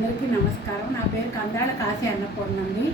అందరికీ నమస్కారం. నా పేరు కందాళ కాశీ అన్నపూర్ణ అండి.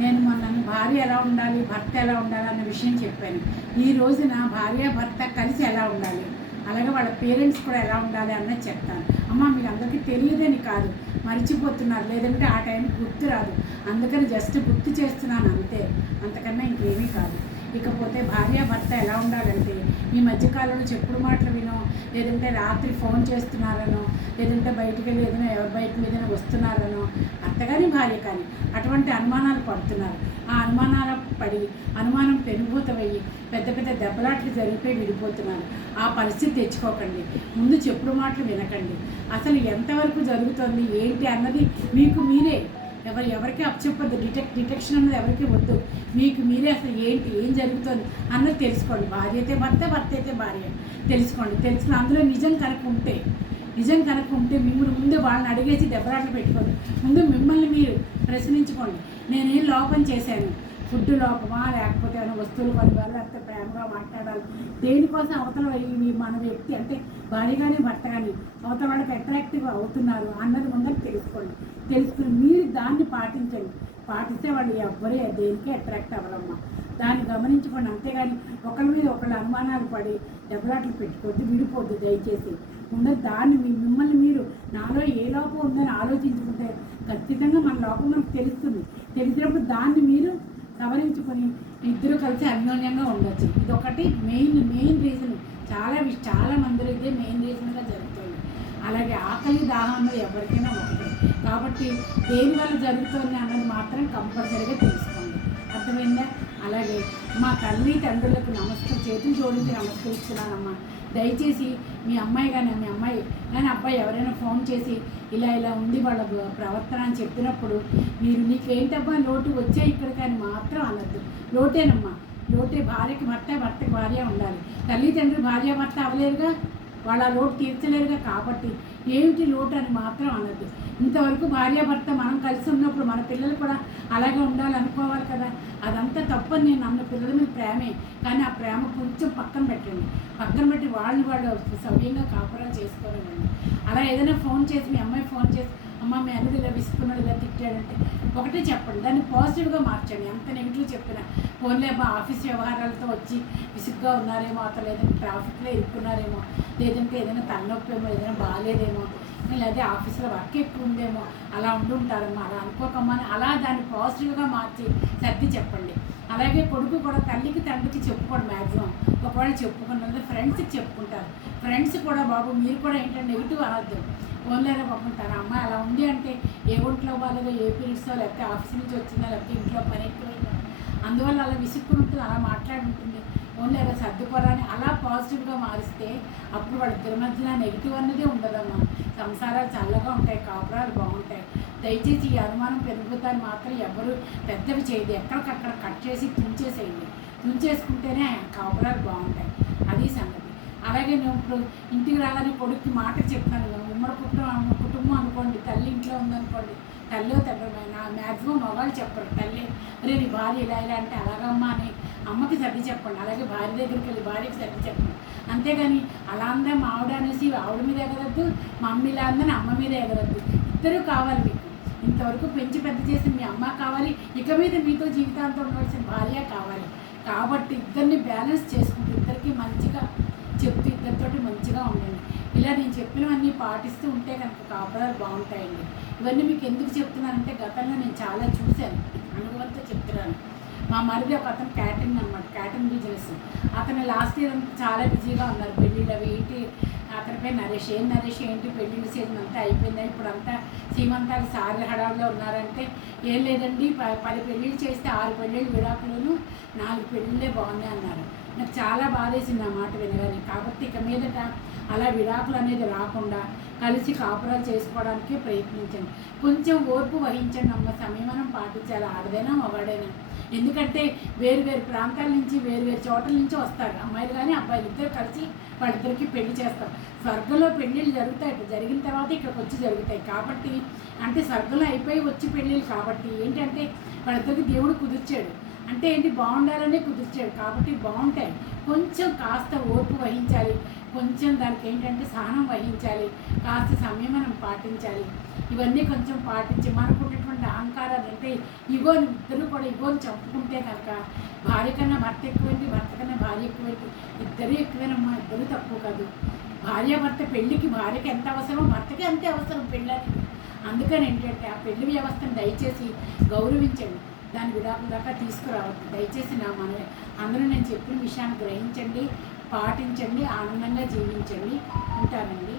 నేను మొన్న భార్య ఎలా ఉండాలి, భర్త ఎలా ఉండాలి అన్న విషయం చెప్పాను. ఈ రోజున భార్య భర్త కలిసి ఎలా ఉండాలి, అలాగే వాళ్ళ పేరెంట్స్ కూడా ఎలా ఉండాలి అన్నది చెప్తాను. అమ్మ మీకు అందరికీ తెలియదని కాదు, మర్చిపోతున్నారు, లేదంటే ఆ టైంకి గుర్తు రాదు, అందుకని జస్ట్ గుర్తు చేస్తున్నాను అంతే, అంతకన్నా ఇంకేమీ కాదు. ఇకపోతే భార్య భర్త ఎలా ఉండాలంటే, ఈ మధ్యకాలంలో చెప్పుడు మాటలు వినో, లేదంటే రాత్రి ఫోన్ చేస్తున్నారనో, లేదంటే బయటికి వెళ్ళి ఏదైనా ఎవరి బయట మీద వస్తున్నారనో, భర్త కానీ భార్య కానీ అటువంటి అనుమానాలు పడుతున్నారు. ఆ అనుమానాలు పడి అనుమానం పెనుభూతమయ్యి పెద్ద పెద్ద దెబ్బలాట్లు జరిగిపోయి విడిపోతున్నారు. ఆ పరిస్థితి తెచ్చుకోకండి. ముందు చెప్పుడు మాటలు వినకండి. అసలు ఎంతవరకు జరుగుతుంది ఏంటి అన్నది మీకు మీరే ఎవరికి అప్పచెప్పద్దు. డిటెక్షన్ అన్నది ఎవరికి వద్దు. మీకు మీరే అసలు ఏం జరుగుతుంది అన్నది తెలుసుకోండి. భార్య అయితే భర్త, భర్త అయితే భార్య తెలుసుకోండి. తెలుసుకుని అందులో నిజం కనుక ఉంటే మిమ్మల్ని ముందు వాళ్ళని అడిగేసి దెబ్బలాట్లు పెట్టుకోండి. ముందు మిమ్మల్ని మీరు ప్రశ్నించుకోండి. నేనేం లోపం చేశాను, ఫుడ్ లోపమా, లేకపోతే ఏమైనా వస్తువులు కొనగాలి, లేకపోతే ప్రేమగా మాట్లాడాలి, దేనికోసం అవతల మన వ్యక్తి అంటే భార్య కానీ భర్త కానీ అవతల వాళ్ళకి అట్రాక్టివ్ అవుతున్నారు అన్నది ముందర తెలుసుకుని మీరు దాన్ని పాటిస్తే వాళ్ళు ఎవ్వరే దేనికే అట్రాక్ట్ అవ్వరమ్మా. దాన్ని గమనించుకోండి. అంతేగాని ఒకరి మీద ఒకళ్ళు అనుమానాలు పడి దెబ్బలాట్లు పెట్టుకోవద్దు, విడిపోద్దు దయచేసి. ముందర దాన్ని మిమ్మల్ని మీరు నాలో ఏ లోపం ఉందని ఆలోచించుకుంటే ఖచ్చితంగా మన లోపం మనకు తెలిసినప్పుడు దాన్ని మీరు సవరించుకొని ఇద్దరు కలిసి అన్యోన్యంగా ఉండొచ్చు. ఇదొకటి మెయిన్ రీజన్. చాలా మందిలో ఇదే మెయిన్ రీజన్గా జరుగుతుంది. అలాగే ఆకలి దాహం అన్నది ఎవరికైనా ఒకటి. కాబట్టి దేనివల్ల జరుగుతుంది అన్నది మాత్రం కంపల్సరీగా తెలుసుకోండి. అర్థమైందా? అలాగే మా తల్లి తండ్రులకు చేతులు జోడించి నమస్కరిస్తున్నానమ్మా. దయచేసి మీ అమ్మాయి కానీ అబ్బాయి ఎవరైనా ఫోన్ చేసి ఇలా ఉంది వాళ్ళ ప్రవర్తన అని చెప్పినప్పుడు మీరు నీకేంటబ్బా లోటు వచ్చే ఇక్కడ కానీ మాత్రం అనద్దు. లోటేనమ్మా, లోటే. భార్యకి భర్త, భర్తకి భార్య ఉండాలి. తల్లిదండ్రులు భార్య భర్త అవ్వలేరుగా, వాళ్ళ లోటు తీర్చలేరుగా. కాబట్టి ఏమిటి లోటు అని మాత్రం అనద్దు. ఇంతవరకు భార్యాభర్త మనం కలిసి ఉన్నప్పుడు మన పిల్లలు కూడా అలాగే ఉండాలనుకోవాలి కదా. అదంతా తప్పని నేను నమ్మిన పిల్లల మీద ప్రేమే. కానీ ఆ ప్రేమ కొంచెం పక్కన పెట్టి వాళ్ళు సవ్యంగా కాపురాలు చేసుకోవాలండి. అలా ఏదైనా ఫోన్ చేసి మీ అమ్మాయి ఫోన్ చేసి అమ్మ మీ అల్లుడు ఇలా విసుకున్నాడు, ఇలా తిట్టాడంటే ఒకటే చెప్పండి, దాన్ని పాజిటివ్గా మార్చండి. ఎంత నెగిటివ్ చెప్పినా ఫోన్లే ఆఫీస్ వ్యవహారాలతో వచ్చి విసుగ్గా ఉన్నారేమో, అతను లేదంటే ట్రాఫిక్లో ఇరుక్కున్నారేమో, లేదంటే ఏదైనా తలనొప్పి ఏమో, ఏదైనా బాగాలేదేమో, లేదా ఆఫీస్లో వర్క్ ఎక్కువ ఉందేమో, అలా ఉండుంటారమ్మా, అలా అనుకోకమ్మా అని అలా దాన్ని పాజిటివ్గా మార్చి సర్ది చెప్పండి. అలాగే కొడుకు కూడా తల్లికి తండ్రికి చెప్పుకోండి. మ్యాక్సిమం ఒకవేళ చెప్పుకున్నది ఫ్రెండ్స్కి చెప్పుకుంటారు. ఫ్రెండ్స్ కూడా బాబు మీరు కూడా ఏంటంటే నెగిటివ్ అనద్దు. ఫోన్లోనే పంపుతారు. అమ్మాయి అలా ఉంది అంటే ఏ ఒంట్లో బాగాలేదో, ఏ పీరియడ్సో, లేకపోతే ఆఫీస్ నుంచి వచ్చిందా, లేకపోతే ఇంట్లో పని ఎక్కువైందా, అందువల్ల అలా విసుక్కుని ఉంటుంది, అలా మాట్లాడుంటుంది, ఓన్లీ అలా సర్దుకోరాని అలా పాజిటివ్గా మారిస్తే అప్పుడు వాళ్ళిద్దరి మధ్యన నెగిటివ్ అన్నది ఉండదమ్మా. సంసారాలు చల్లగా ఉంటాయి, కాపురాలు బాగుంటాయి. దయచేసి ఈ అనుమానం పెరుగుతాన్ని మాత్రం ఎవరు పెద్దవి చేయదు. ఎక్కడికక్కడ కట్ చేసి తుంచేసుకుంటేనే కాపురాలు బాగుంటాయి. అది సంగతి. అలాగే నేను ఇప్పుడు ఇంటికి రాగానే కొడుక్కి మాట చెప్తాను. ఉమ్మడి కుటుంబం అనుకోండి, తల్లి ఇంట్లో ఉందనుకోండి, తల్లి తండ్రి మ్యాక్సిమం మగవాళ్ళు చెప్పరు. తల్లి అరే నీ భార్య ఇలా అంటే అలాగమ్మా అని అమ్మకి సర్ది చెప్పండి. అలాగే భార్య దగ్గరికి వెళ్ళి భార్యకి సర్ది చెప్పండి. అంతేగాని అలా అందా మా ఆవిడ అనేసి ఆవిడ మీద ఎగరద్దు, మా అమ్మ ఇలా అందని అమ్మ మీద ఎగరద్దు. ఇద్దరూ కావాలి మీకు. ఇంతవరకు పెంచి పెద్ద చేసిన మీ అమ్మ కావాలి, ఇక మీద మీతో జీవితాంతం ఉండవలసిన భార్య కావాలి. కాబట్టి ఇద్దరిని బ్యాలెన్స్ చేసుకుంటూ ఇద్దరికి మంచిగా చెప్తూ ఇద్దరితోటి మంచిగా ఉండండి. ఇలా నేను చెప్పినవన్నీ పాటిస్తూ ఉంటే కనుక కాపురాలు బాగుంటాయండి. ఇవన్నీ మీకు ఎందుకు చెప్తున్నానంటే గతంలో నేను చాలా చూశాను, అనుభవంతో చెప్తున్నాను. మా మరిది ఒక అతను క్యాటరింగ్ బిజినెస్. అతను లాస్ట్ ఇయర్ అంతా చాలా బిజీగా ఉన్నారు. పెళ్ళిళ్ళు అవి ఏంటి, అతనిపై నరేష్ ఏంటి పెళ్ళిళ్ళ సీజన్ అంతా అయిపోయిందా, ఇప్పుడు అంతా సీమంతాలు సార్లు హడావులో ఉన్నారంటే ఏం లేదండి, 10 పెళ్ళిళ్ళు చేస్తే 6 పెళ్ళిళ్ళు విడాకులను, 4 పెళ్ళిళ్ళే బాగున్నాయి అన్నారు. నాకు చాలా బాధేసింది ఆ మాట వినగానే. కాబట్టి ఇక మీదట అలా విడాకులు అనేది రాకుండా కలిసి కాపురాలు చేసుకోవడానికే ప్రయత్నించండి. కొంచెం ఓర్పు వహించండి అమ్మ. సంయమనం పాటించాలి, ఆడదైనా మగాడైనా. ఎందుకంటే వేరు ప్రాంతాల నుంచి వేరు చోట్ల నుంచి వస్తారు అమ్మాయిలు కానీ అబ్బాయిలు, ఇద్దరు కలిసి వాళ్ళిద్దరికి పెళ్లి చేస్తారు. స్వర్గంలో పెళ్ళిళ్ళు జరుగుతాయి, జరిగిన తర్వాత ఇక్కడికి వచ్చి జరుగుతాయి. కాబట్టి అంటే స్వర్గంలో అయిపోయి వచ్చి పెళ్ళిళ్ళు కాబట్టి ఏంటంటే వాళ్ళిద్దరికి దేవుడు కుదిర్చాడు. అంటే ఏంటి, బాగుండాలనే కుదిర్చాడు కాబట్టి బాగుంటాయి. కొంచెం కాస్త ఓర్పు వహించాలి, కొంచెం దానికి ఏంటంటే సహనం వహించాలి, కాస్త సంయమనం పాటించాలి. ఇవన్నీ కొంచెం పాటించి మనకు ఉన్నటువంటి అహంకారాలు అంటే ఇగోని, ఇద్దరు కూడా ఇగోని చంపుకుంటే కనుక భార్య కన్నా భర్త ఎక్కువేంటి, భర్త కన్నా భార్య ఎక్కువేంటి, ఇద్దరు ఎక్కువేనమ్మా, ఇద్దరు తక్కువ కాదు. భార్యాభర్త పెళ్ళికి భార్యకి ఎంత అవసరమో భర్తకి అంతే అవసరం పెళ్ళానికి. అందుకని ఏంటంటే ఆ పెళ్లి వ్యవస్థను దయచేసి గౌరవించండి, దాని విడాకుల దాకా తీసుకురావద్దు దయచేసి. నా మన అందరూ నేను చెప్పిన విషయాన్ని గ్రహించండి, పాటించండి, ఆనందంగా జీవించండి. ఉంటానండి.